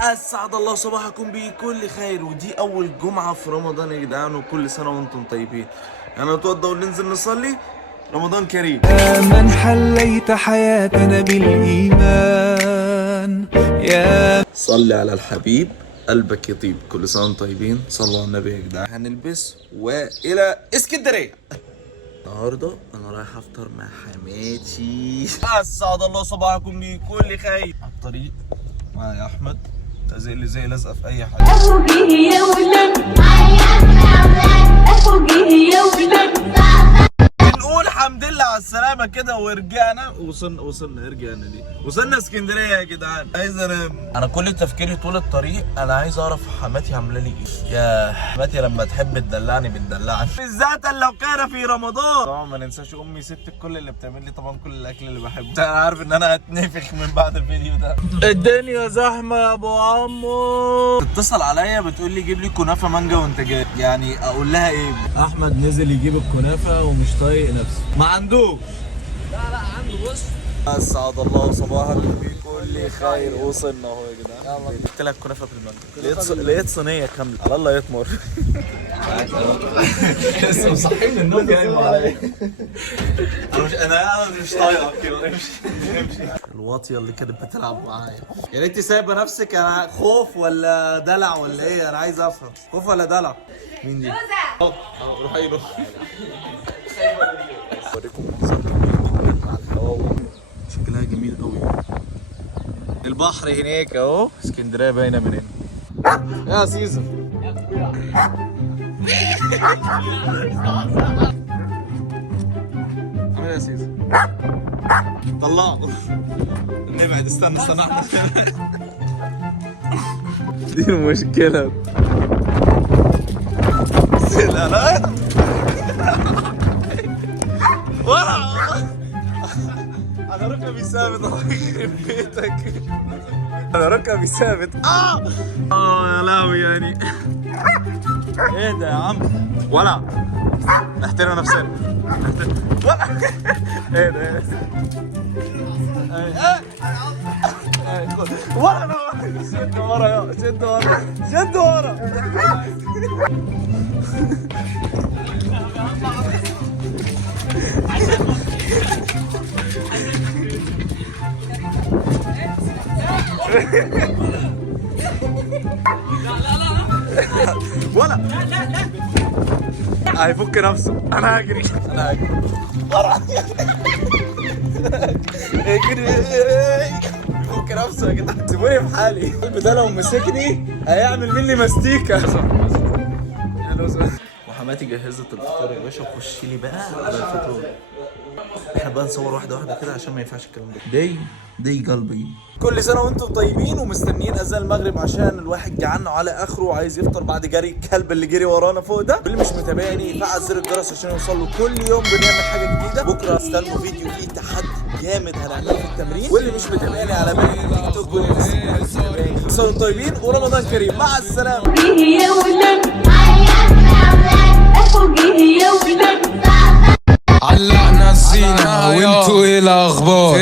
اسعد الله صباحكم بكل خير، ودي اول جمعه في رمضان يا جدعان، وكل سنه وانتم طيبين. يعني نتوضى وننزل نصلي. رمضان كريم. يا من حليت حياتنا بالايمان يا صلي على الحبيب قلبك يطيب. كل سنه وانتم طيبين، صلوا على النبي يا جدعان. هنلبس والى اسكندريه. النهارده انا رايح افطر مع حماتي. اسعد الله صباحكم بكل خير. على الطريق معايا احمد، زي اللي زي لازقه في اي حاجه. أفوقيه يا ولاد أفوقيه يا ولاد. نقول الحمد لله على السلامه كده ورجعنا. وصلنا وصلنا اسكندريه يا جدعان. عايز انام. انا كل تفكيري طول الطريق انا عايز اعرف حماتي عامله لي ايه. يا حماتي لما تحب تدلعني بتدلعني، بالذات لو كان في رمضان. طبعا ما ننساش امي ست الكل اللي بتعمل لي طبعا كل الاكل اللي بحبه. انا عارف ان انا هتنفخ من بعد الفيديو ده. الدنيا زحمه يا ابو عمو. تتصل عليا بتقول لي جيب لي كنافه مانجا وانت جاي. يعني اقول لها ايه؟ احمد نزل يجيب الكنافه ومش طايق نفسه. ما عندوش. لا عنده. بص، اسعد الله صباحكم بكل خير. وصلنا اهو يا جدعان. جبت لك كنافه بالمانجا. لقيت صينيه كامله. على الله يطمر. لسه مصحيين من النوم جايين عليا. انا مش طايقك كده. امشي. الواطيه اللي كانت بتلعب معايا. يا ريت سايبه نفسك. انا خوف ولا دلع ولا ايه؟ انا عايز افهم، خوف ولا دلع؟ مين دي؟ روحي له. اوريكم منظر جميل مع الهواء. شكلها جميل قوي. البحر هناك اهو. اسكندريه باينه من هنا. يا سيزن. عامل يا سيزن. طلعه. نبعد. استنى احنا. دي المشكله. لا ورا. انا ركبي ثابت. الله يخرب بيتك. انا ركبي ثابت. يا لهوي يعني. ايه ده يا عم؟ ولا نحترم نفسنا. ولا ايه ده؟ ولا شد ورا يا شد ورا. ولا هيفك نفسه. انا هجري. ورا. اجري. بيفك نفسه يا جدعان. سيبوني في حالي. القلب ده لو مسكني هيعمل مني مستيكه. وحماتي جهزت الفطار يا باشا. وخش لي بقى على الفطور. احنا بقى نصور واحده واحده كده عشان ما ينفعش الكلام ده. دي قلبي. كل سنه وانتم طيبين ومستنيين اذان المغرب عشان الواحد جعان على اخره وعايز يفطر بعد جري الكلب اللي جري ورانا فوق ده. واللي مش متابعني فعل زر الجرس عشان يوصل له كل يوم بنعمل حاجه جديده. بكره استنوا فيديو فيه تحدي جامد هنعمله في التمرين. واللي مش متابعني على باقي تيك توك والانستجرام متابعني. كل سنه وانتم طيبين ورمضان كريم. مع السلامه. أفوقيه يا ولاد أفوقيه يا ولاد. علقنا الزينه وانتوا ايه الاخبار؟